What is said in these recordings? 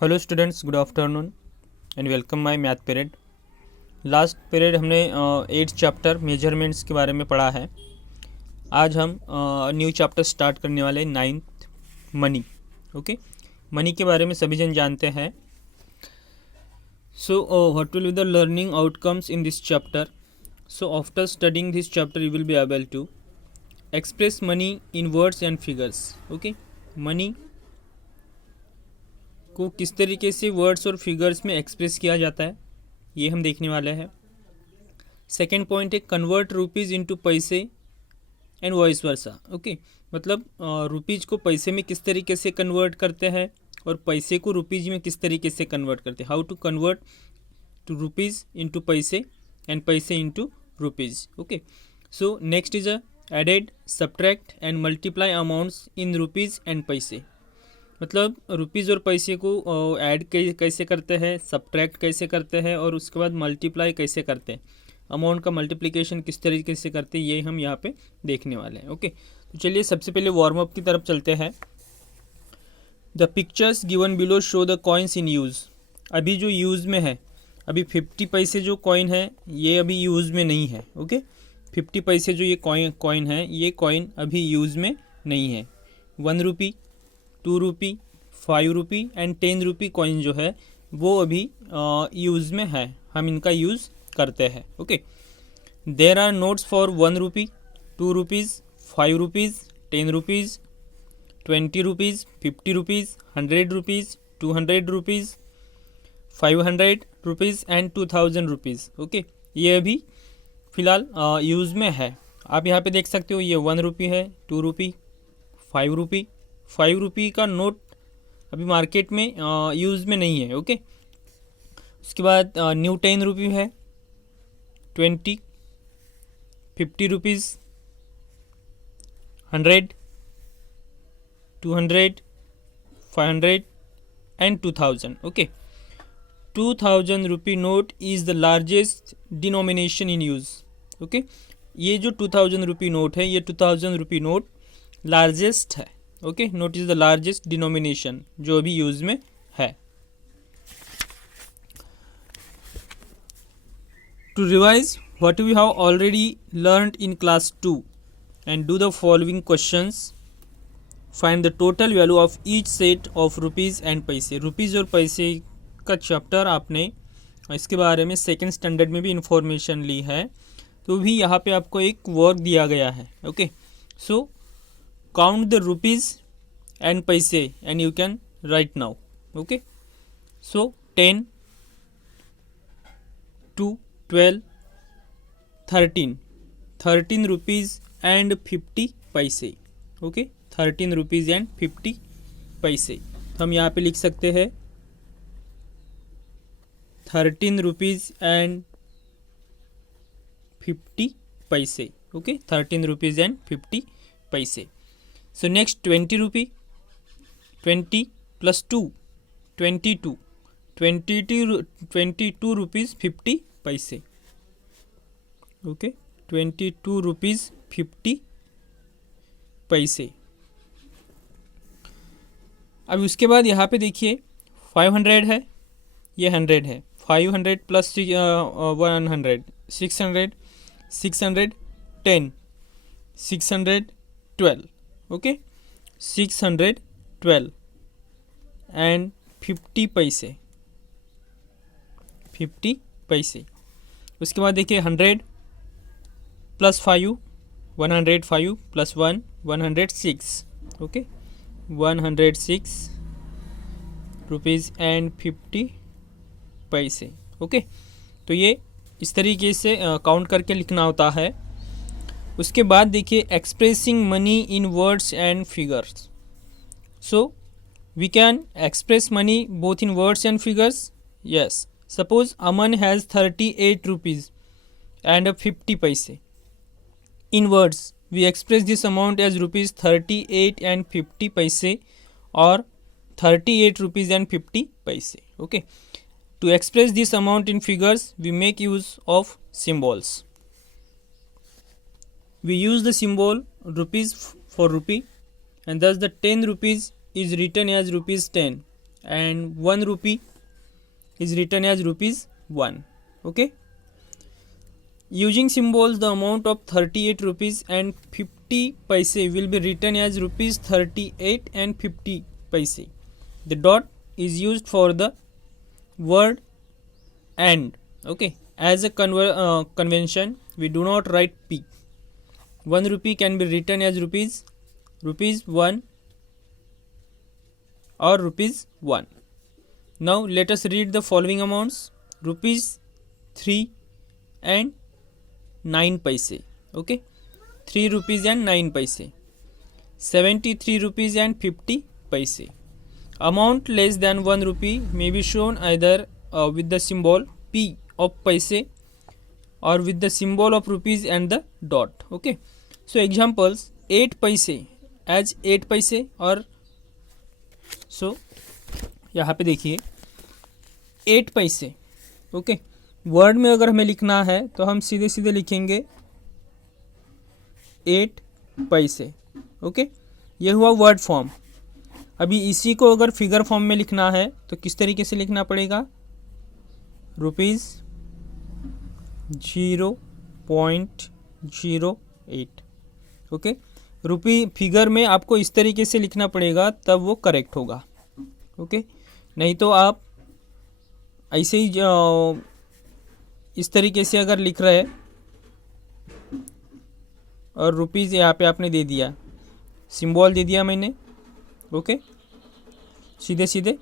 Hello students, good afternoon and welcome my math period. Last period हमने 8th chapter measurements के बारे में पढ़ा है। आज हम न्यू चैप्टर स्टार्ट करने वाले 9th मनी। ओके, मनी के बारे में सभी जन जानते हैं। So what will be the learning outcomes in this chapter? So after studying this chapter you will be able to express money in words and figures. Okay, money को किस तरीके से वर्ड्स और फिगर्स में एक्सप्रेस किया जाता है, ये हम देखने वाले हैं। सेकेंड पॉइंट है convert rupees into paise and voice versa. Okay, मतलब रुपीज़ को पैसे में किस तरीके से कन्वर्ट करते हैं और पैसे को रुपीज़ में किस तरीके से कन्वर्ट करते हैं। How to convert to rupees into paise and paise into rupees. Okay, so next is added, subtract and multiply amounts in rupees and paise. मतलब रुपीज़ और पैसे को ऐड कैसे करते हैं, सब्ट्रैक्ट कैसे करते हैं और उसके बाद मल्टीप्लाई कैसे करते हैं, अमाउंट का मल्टीप्लिकेशन किस तरीके से करते हैं, ये हम यहाँ पे देखने वाले हैं। ओके, तो चलिए सबसे पहले वार्म अप की तरफ चलते हैं। The pictures given below show the coins in use. अभी जो यूज़ में है, अभी 50 पैसे जो कॉइन है ये अभी यूज़ में नहीं है। ओके, 50 पैसे जो ये कॉइन है ये कॉइन अभी यूज़ में नहीं है। 1 rupee, 2 rupee, 5 rupee and 10 rupee coin जो है वो अभी यूज़ में है, हम इनका यूज़ करते हैं। Okay, there are notes for 1 rupee, 2 rupees, 5 rupees, 10 rupees, 20 rupees, 50 rupees, 100 rupees, 200 rupees, 500 rupees and 2000 rupees. Okay, ये अभी फ़िलहाल यूज़ में है। आप यहाँ पे देख सकते हो, ये 1 रुपी है, 2 रुपी, 5 रुपी। 5 रुपी का नोट अभी मार्केट में यूज़ में नहीं है। ओके, उसके बाद न्यू 10 रुपी है, 20, 50 rupees, 100, 200, 500 and 2000। Okay, 2000 rupee note is the largest denomination in use. Okay, ये जो 2000 रुपी नोट है, ये 2000 रुपी नोट लार्जेस्ट है। Okay, note is the largest denomination जो अभी यूज में है। To revise what we have already learned in class 2 and do the following questions. Find the total value of each set of rupees and paise. Rupees और पैसे का chapter आपने इसके बारे में सेकेंड स्टैंडर्ड में भी इंफॉर्मेशन ली है, तो भी यहाँ पे आपको एक वर्क दिया गया है। Okay, so count the rupees and paise and you can write now. Okay, so 10, 2, 12, 13 rupees and 50 paise. Okay, 13 rupees and 50 paise हम यहाँ पे लिख सकते हैं 13 rupees and 50 paise. Okay, 13 rupees and 50 paise. So next 20 rupee, 20 plus 2, 22, 22 rupees 50 paise. Okay, 22 rupees 50 paise. अब उसके बाद यहाँ पे देखिए 500 है, ये 100 है, 500 प्लस 100, 600, 610, 612. ओके, 612 एंड 50 पैसे, 50 पैसे। उसके बाद देखिए 100 plus 5, 105 plus 1, 106। Okay, 106 rupees and 50 paise. Okay, तो ये इस तरीके से काउंट करके लिखना होता है। उसके बाद देखिए expressing money in words and figures. So we can express money both in words and figures. Yes, suppose Aman has 38 rupees and 50 paise. In words we express this amount as rupees 38 and 50 paise और 38 rupees and 50 paise. Okay, to express this amount in figures we make use of symbols. We use the symbol rupees for rupee, and thus the 10 rupees is written as rupees 10 and 1 rupee is written as ₹1. Okay. Using symbols, the amount of 38 rupees and 50 paise will be written as ₹38 and 50 paise. The dot is used for the word and. Okay. As a convention, we do not write P. 1 rupee can be written as ₹1 or ₹1. Now let us read the following amounts: ₹3 and 9 paise. Okay, 3 rupees and 9 paise. 73 rupees and 50 paise. Amount less than 1 rupee may be shown either with the symbol P of paise or with the symbol of rupees and the dot. Okay, so examples: 8 paise as 8 paise, और so यहाँ पे देखिए 8 पैसे. Okay, word में अगर हमें लिखना है तो हम सीधे सीधे लिखेंगे 8 पैसे. ओके, ये हुआ वर्ड फॉर्म. अभी इसी को अगर फिगर फॉर्म में लिखना है तो किस तरीके से लिखना पड़ेगा? ₹0.08. ओके, रुपी फिगर में आपको इस तरीके से लिखना पड़ेगा, तब वो करेक्ट होगा. ओके, नहीं तो आप ऐसे ही इस तरीके से अगर लिख रहे और रुपीज़ यहाँ पे आपने दे दिया, सिंबल दे दिया मैंने. ओके, सीधे सीधे.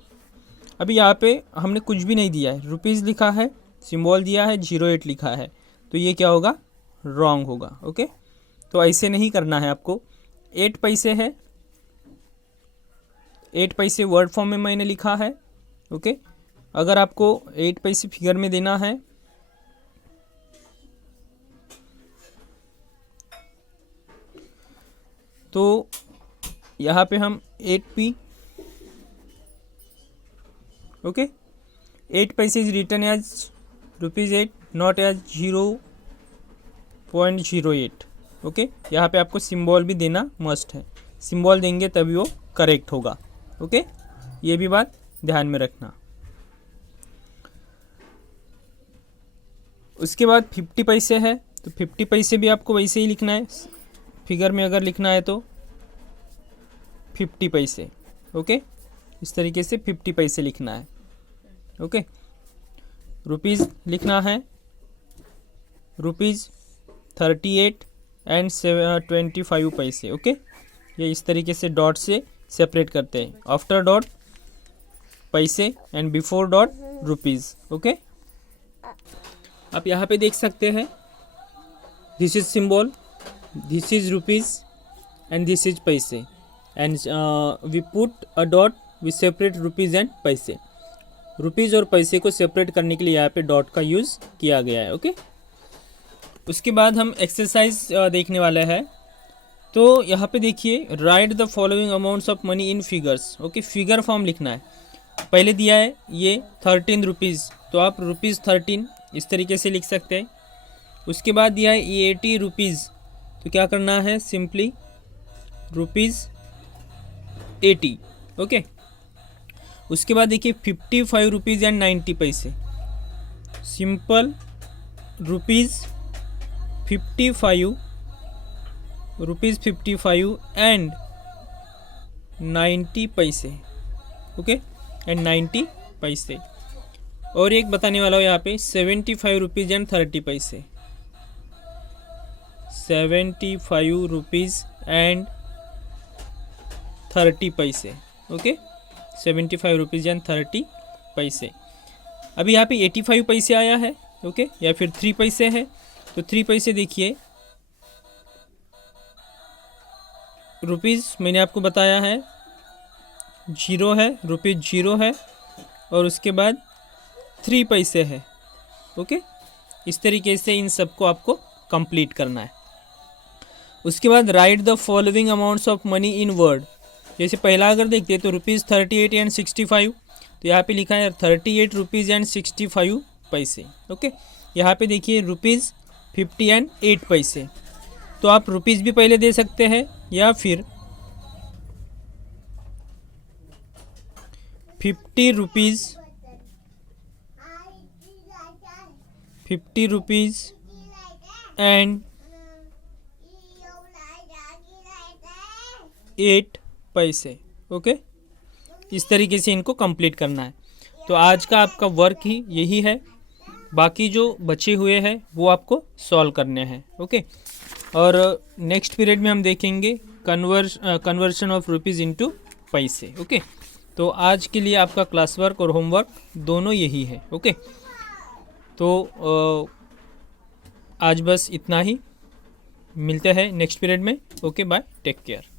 अभी यहाँ पे हमने कुछ भी नहीं दिया है, रुपीज़ लिखा है, सिंबल दिया है, 08 लिखा है, तो ये क्या होगा? रॉन्ग होगा. ओके, तो ऐसे नहीं करना है आपको. 8 पैसे है, 8 पैसे वर्ड फॉर्म में मैंने लिखा है. ओके, अगर आपको 8 पैसे फिगर में देना है तो यहाँ पे हम 8p. Okay, 8 paise is written as ₹8, not as 0.08. Okay, यहाँ पे आपको सिंबल भी देना मस्ट है. सिंबल देंगे तभी वो करेक्ट होगा. ओके, ये भी बात ध्यान में रखना. उसके बाद 50 पैसे है, तो 50 पैसे भी आपको वैसे ही लिखना है. फिगर में अगर लिखना है तो 50 पैसे. ओके, इस तरीके से 50 पैसे लिखना है. ओके, रुपीज़ लिखना है, ₹38 एंड 25 पैसे. ओके, ये इस तरीके से डॉट से सेपरेट करते हैं. After dot paise and before dot rupees. Okay, आप यहाँ पे देख सकते हैं, this is symbol, this is rupees and this is paise, and we put a dot, we separate rupees and paise. Rupees और पैसे को सेपरेट करने के लिए यहाँ पे डॉट का यूज़ किया गया है. ओके, उसके बाद हम एक्सरसाइज देखने वाले हैं. तो यहाँ पे देखिए, right the following amounts of money in figures. Okay, figure form लिखना है. पहले दिया है ये 13 रुपीज़, तो आप ₹13 इस तरीके से लिख सकते हैं. उसके बाद दिया है ये 80 रुपीज़, तो क्या करना है? सिंपली ₹80. ओके, उसके बाद देखिए 55 रुपीज़ एंड 90 पैसे. सिंपल ₹55 एंड 90 पैसे. ओके, एंड 90 पैसे. और एक बताने वाला हूँ यहाँ पे 75 रुपीज़ एंड 30 पैसे. 75 रुपीज़ एंड 30 पैसे. ओके, 75 रुपीज़ एंड 30 पैसे. अभी यहाँ पे 85 पैसे आया है. ओके, या फिर 3 पैसे है, तो 3 पैसे देखिए, रुपीज़ मैंने आपको बताया है 0 है, रुपीज़ 0 है, और उसके बाद 3 पैसे है. ओके, इस तरीके से इन सबको आपको कंप्लीट करना है. उसके बाद right the following amounts of money in word. जैसे पहला अगर देखते हैं तो ₹38 एंड 65, तो यहाँ पे लिखा है 38 रुपीज़ एंड 65 पैसे. ओके, यहाँ पे देखिए ₹50 एंड 8 पैसे. तो आप रुपीज़ भी पहले दे सकते हैं, या फिर ₹50 एंड 8 पैसे। ओके, इस तरीके से इनको कंप्लीट करना है। तो आज का आपका वर्क ही यही है, बाकी जो बचे हुए हैं वो आपको सॉल्व करने हैं। ओके, और नेक्स्ट पीरियड में हम देखेंगे कन्वर्शन ऑफ रुपीज़ इनटू पैसे। ओके, तो आज के लिए आपका क्लास वर्क और होमवर्क दोनों यही है। ओके, तो आज बस इतना ही, मिलते हैं नेक्स्ट पीरियड में। Okay, bye, take care.